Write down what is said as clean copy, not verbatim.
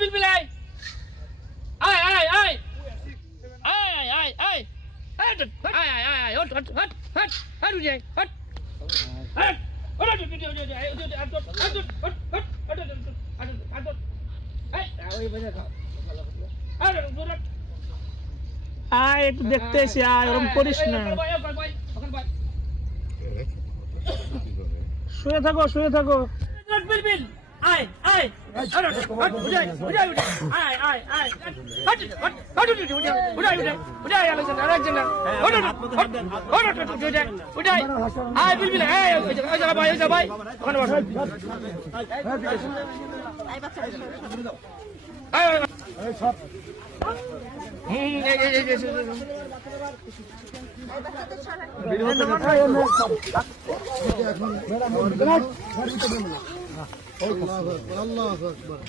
বিলবিল আয় আয় আয় আয় আয় আয় আয় আয় আয় আয় hot hot hot hot hot উঠে হট হট আয় একটু দেখতে এসে আয় ওরকম করিস না শুয়ে থাকো বিলবিল আয় আয় উঠে উঠে উঠে আয় আয় আয় হট হট হট উঠে উঠে উঠে উঠে উঠে আরেকজন হট হট হট হট উঠে উঠে আয় বিলবিল আয় ওই যা ভাই ওখানে বস আয় এই সব আল্লাহু আকবার